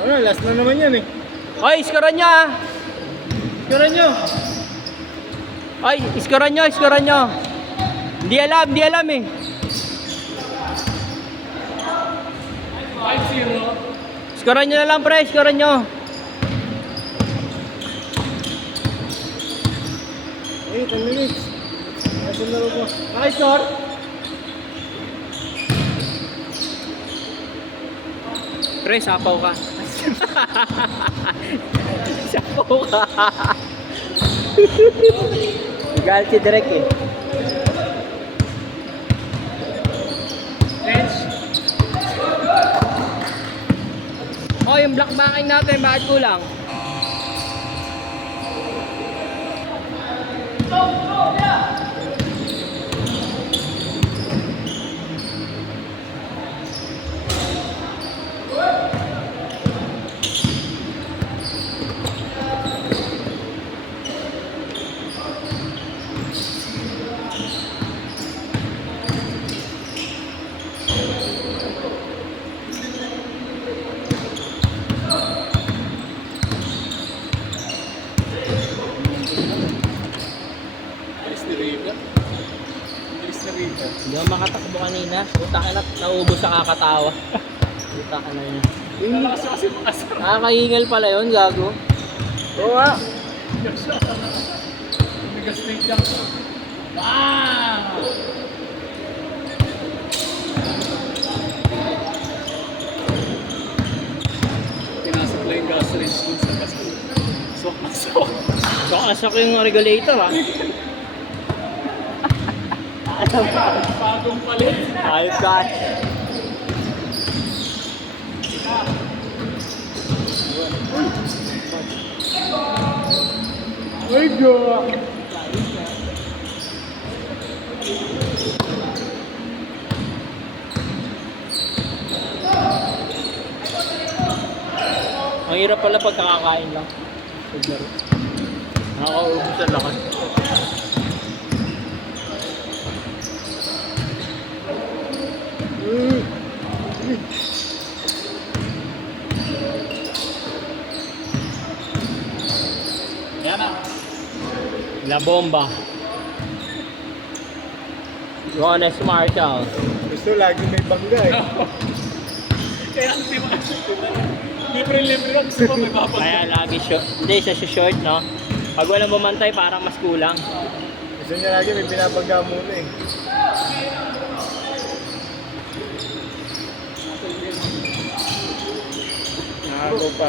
Ano, last na naman yan eh. Ay, iskaran niya ah. Iskaran nyo. Ay, iskaran nyo. Hindi alam eh. 5-0. Iskaran nyo na lang pre, iskaran nyo. Eh, 10 minutes. Nasa laro ko. Naka-score? Pre, sapaw ka. Sapaw ka. Gagal si Direk eh. Bench. Oh, yung black backing natin, bakit kulang? Hindi ako makatakbo kanina. Puta ka na, naubos sa kakatawa. Puta ka na yun. Nakakahingal pala yun, gago. Oo nga. Bigas na yung wow! Pinasok lang yung gasoline dun sa gasoline. Sok na sok. Sok yung regulator ah. Bagong palit. Ayos ka. Ay, go! Ang hirap pala pag kakakain lang. Nakakaubos sa lakas. Yan na. La bomba. Jonas Marshall. Gusto lagi may bangga eh. Kaya ang libre-libre lang. Gusto mo may babangga. Kaya lagi short. Hindi, siya short, no? Pag walang bumantay, parang mas kulang. Gusto niya lagi may pinabangga muna eh. Nakako pa.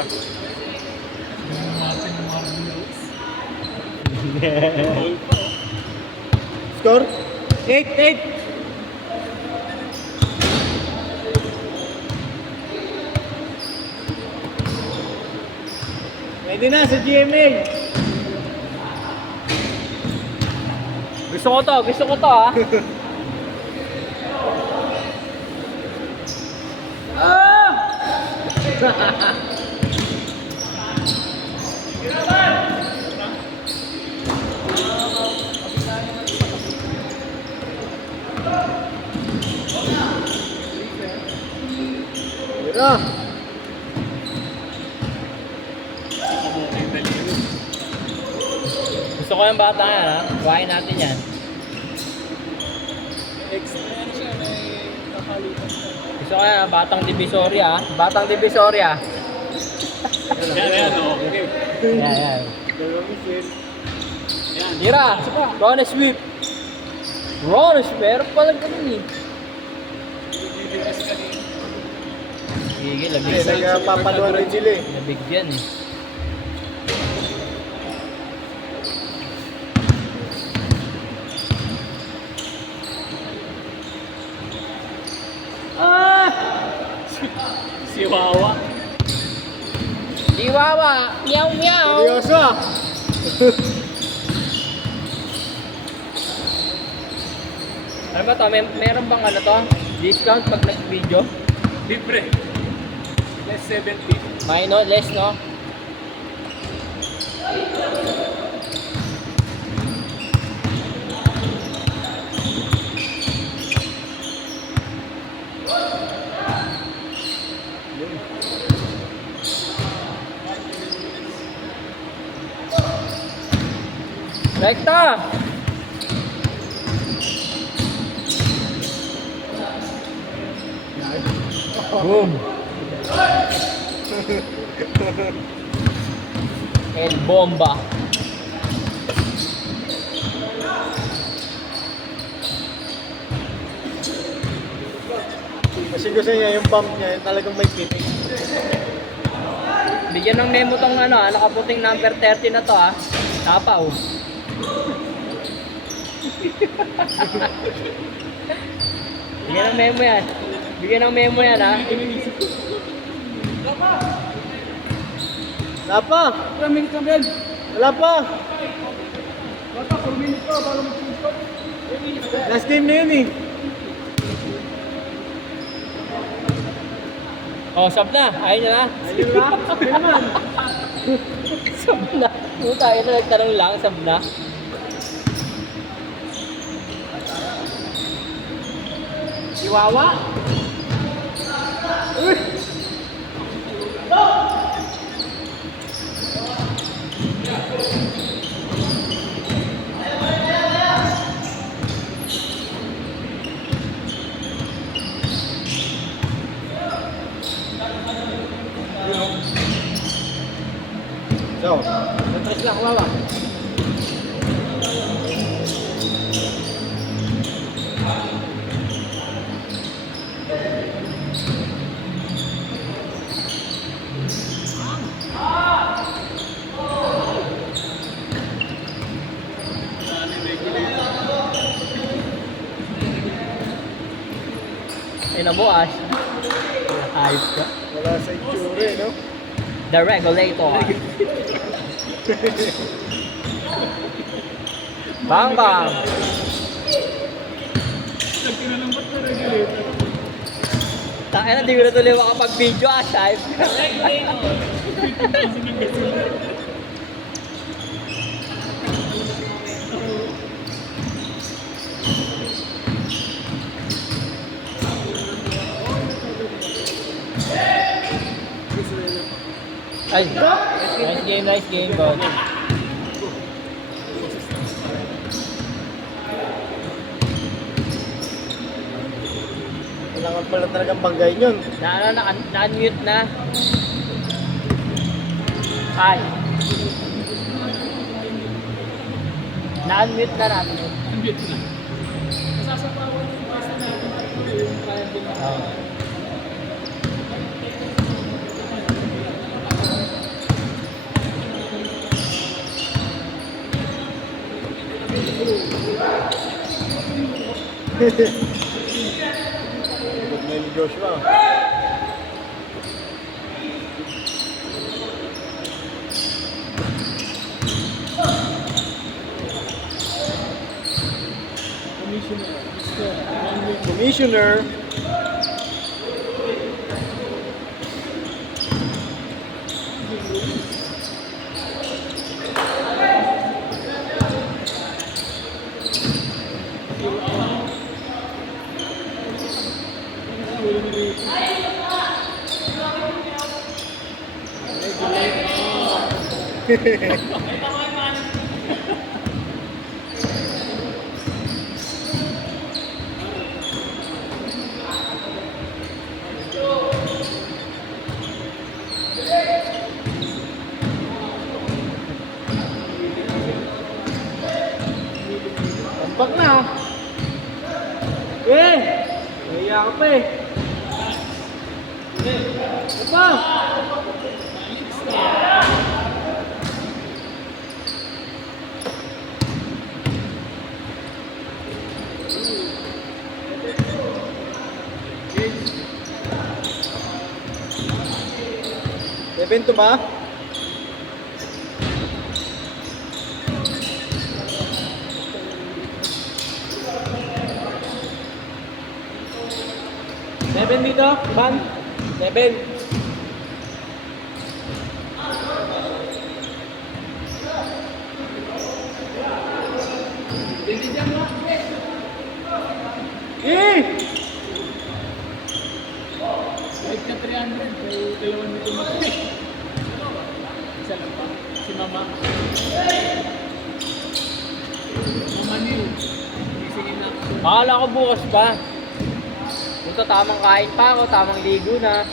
Score? 8-8. Pwede na sa GMA. Gusto ko to ah. Tira. Gusto ko yung bata yan ha. Kuhain natin yan. Gusto ko yan, batang Divisoria ha. Batang Divisoria. Yan, okay. Yan. Dalawang isin. Yan. Tira! Ronnie Sweep! Ronnie Sweep! Meron pala ganun eh. Sige, labig. Nagpapaluan rin sila eh. Labig yan eh. Si Wawa. Chihuahua! Meow meow! Seryoso ah. Ano ba to? Meron bang ano to? Discount pag nag-video? Libre. Less 70. May no? Less no? Rekta! Boom! El bomba. Kasi gusto niya yung pump niya, yung talagang may fitting. Bigyan ng memo tong ano, nakaputing number 30 na to ah. Tapaw. Bigyan ng memo yan. Bigyan ng memo yan ah. Wala pa! Kaming kamel. Wala pa! Bata, 4 minutes pa, para mag-choose. Last game na yun eh. Oh, sab na. Ayaw niya na. Ayun na. Ayun naman. Sab na. Puta, ito nagtanong lang, sab na. Chihuahua. So, Tres lang, wawa. Ay, nabuas. Ayos ka. wala sa itsura eh, no? The regulator. Bang bang. Nagtinalambot na regulator. Tayo na, di ko na tuloy makapag-video ah, Shive. Ay, nice game, bro. Kailangan pala talagang banggay yun. Na-unmute na. Hi. Na-unmute na natin. Ambit na. Nasasapawan yung basta natin at yung kaya din. Good na yung Joshua. Commissioner. Mr. Commissioner. Tampak na. Eh! Kaya ka pa eh. Apa? Evento ba? Seven dito, Ban. Seven. Eh! Kahit ka 300, may dalawan nito mag-pick. Isa lang pa. Si Mama. Manil. Gisingin na. Akala ko bukas pa. Ito tamang kain pa ako, tamang ligo na.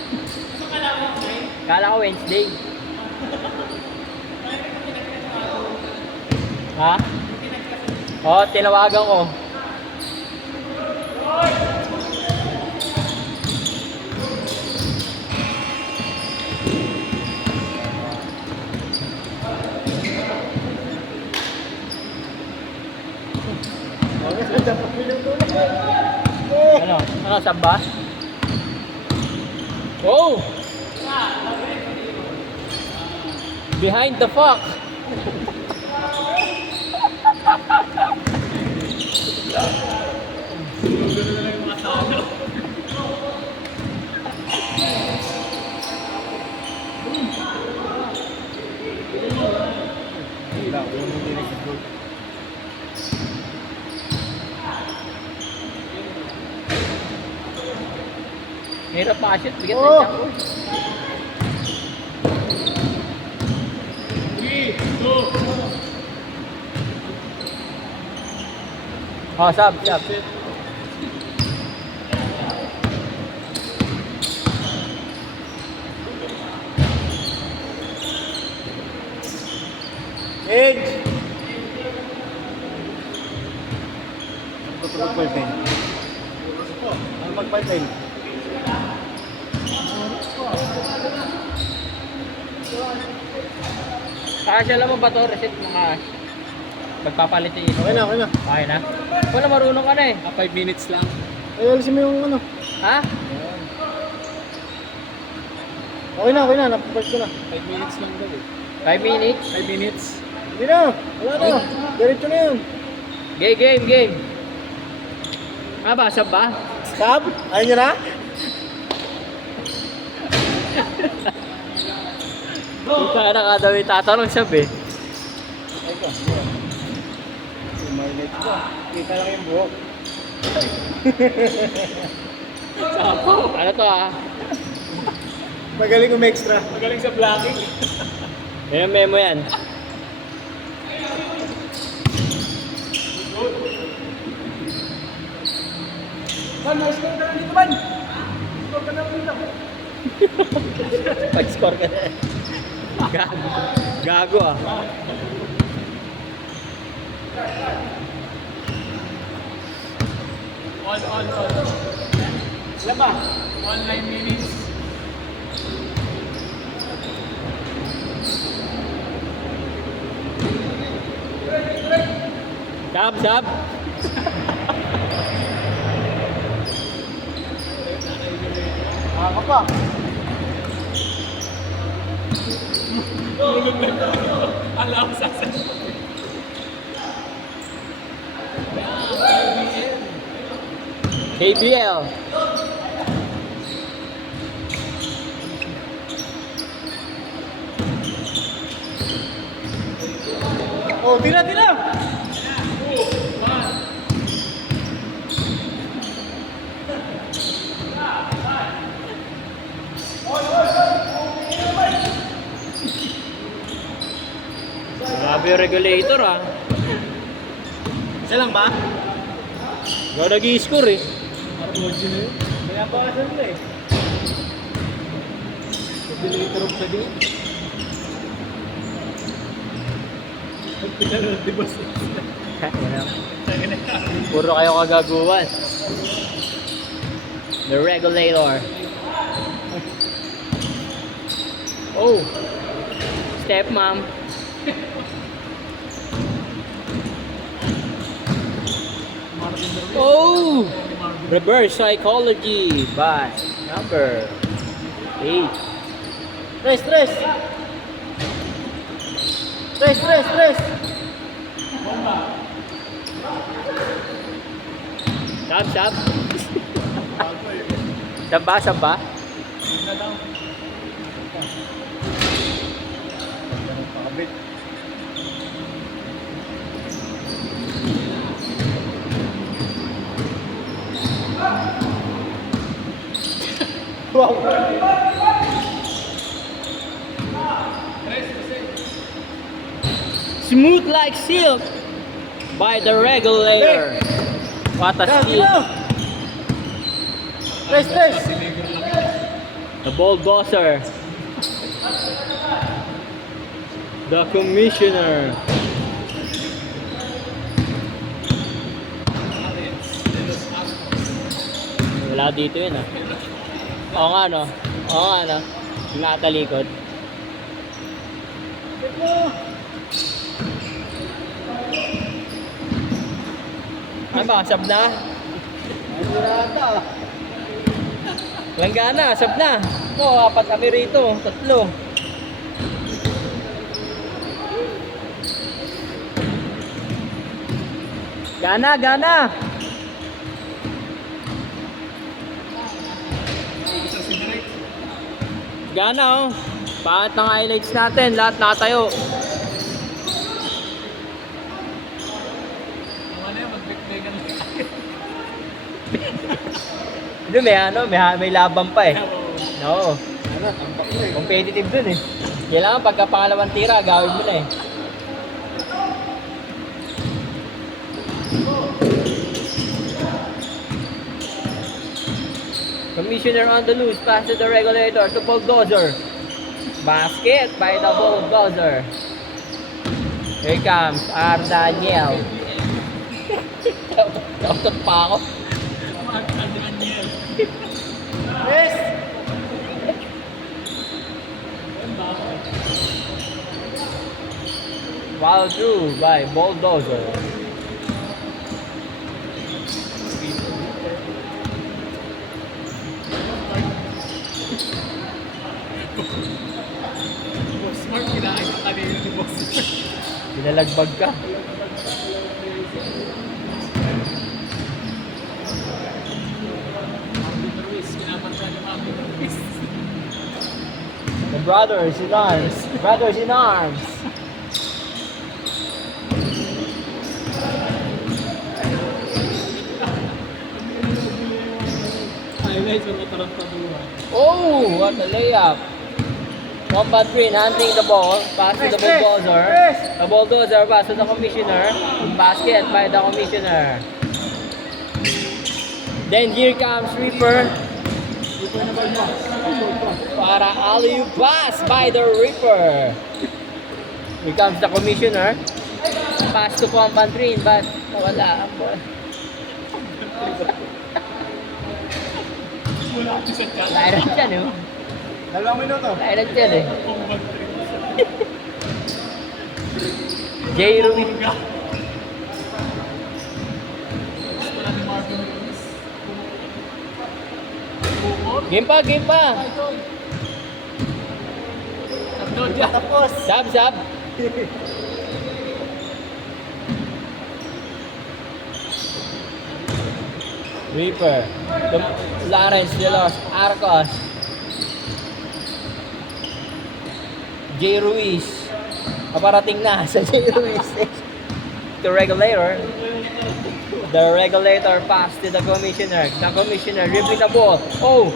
Kala ko Wednesday. Ha? Oo, tinawagan ko. Ano? Ano, samba? Oh! Behind the fuck! Hirap pa-shoot, bigat na Oh! yung ko. 3, 2, Oh, sab. Edge! Tutulog pa yung Ano mag-pipeline? Kasya lang mo ba to? Reset mga pagpapalit yung iso. Okay na, okay na. Okay na? Wala, marunong ka na eh. 5 minutes lang. Ay, alisin mo yung ano. Ha? Okay na. Napapag ko na. 5 minutes lang daw eh. 5 minutes? 5 minutes. Hindi na. Wala na. Diretso na yun. Game. Ah ba, sab ba? Sab? Ayaw nyo na? Kaya na kada may tatanong sab eh. Ay ko. May lights ko. Kita lang yung buhok. Ano to ah? Magaling extra. Magaling sa blocking. Memo yan. Man, nice score ka na dito, man. Score ka na dito. Pag-score ka na. Gago ah. On. Ilan ba? 9 minutes. Sab. Ako pa. Tulog na. Alam ko sasagot. KBL. Oh, tira! Grabe yung regulator ah. Isa lang ba? Ikaw nag-i-score eh. Kaya pa ka saan eh. Regulator of the game. Pinanood, di ba? Puro kayo kagaguhan. The regulator. Oh. Step mom. Oh. Reverse psychology by number 8. Stress! Sab. Sab ba? Pakabit. Wow! Smooth like silk. by the regulator. What a skill. Tres! The bulldozer. The commissioner. Wala dito yun ah. Oo nga no. Oo nga no. Yung nakatalikod. Ano ba? Sab na? Langgana, sab na. Oo, 4 kami rito. 3. Gana! Gana oh. Pangit ng highlights natin, lahat nakatayo. Ano yan, mag-back-backan lang. Hindi, may laban pa eh. Oo. Ano, tampak ko eh. Competitive dun eh. Kailangan pagka pangalawang tira, gawin mo na eh. Commissioner on the loose, pass to the regulator to bulldozer. Basket by the bulldozer. Here comes R. Daniel. Nautot pa ako. Tres! Follow through by bulldozer. Boss Mark, kinain ka kanina ni Boss. Pinalagbag ka. Ruiz, kinamanta ni Mami Ruiz. The brothers in arms. Brothers in arms. Highlights ang matarantaduhan. Oh, what a layup. 1-3, hunting the ball. Pass to the Tres! bulldozer. Tres! The bulldozer pass to the commissioner. Basket by the commissioner. Then here comes Reaper. Para alley-oop pass by the Reaper. Here comes the commissioner. Pass to Pampantrin, but wala ang ball. Wala ako sa chat. Lairan dyan, eh. 2 minuto. Lairan dyan, eh. J. Ruiz. Gusto na ni Marvin Ruiz. Bukod. Game pa. Nandun dyan. Tapos. Sab. Reaper. Lawrence de los Arcos. J. Ruiz. Paparating na sa J. Ruiz. The regulator. The regulator pass to the commissioner. The commissioner dribbling the ball. Oh!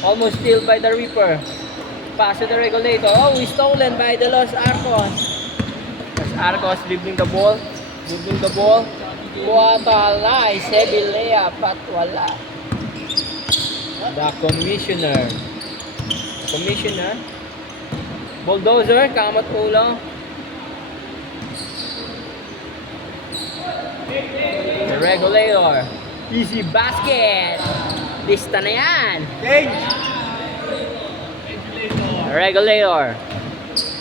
Almost steal by the Reaper. Pass to the regulator. Oh, stolen by the Los Arcos. Los Arcos dribbling the ball. What a nice heavy layup at wala. The commissioner. Bulldozer, kamat ulo. The regulator. Easy basket. Lista na yan. Change! The regulator.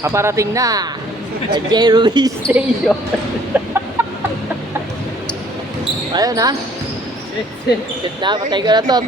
Paparating na. The J. Ruiz Station. Ayun ha. Shit na, patay ko na to.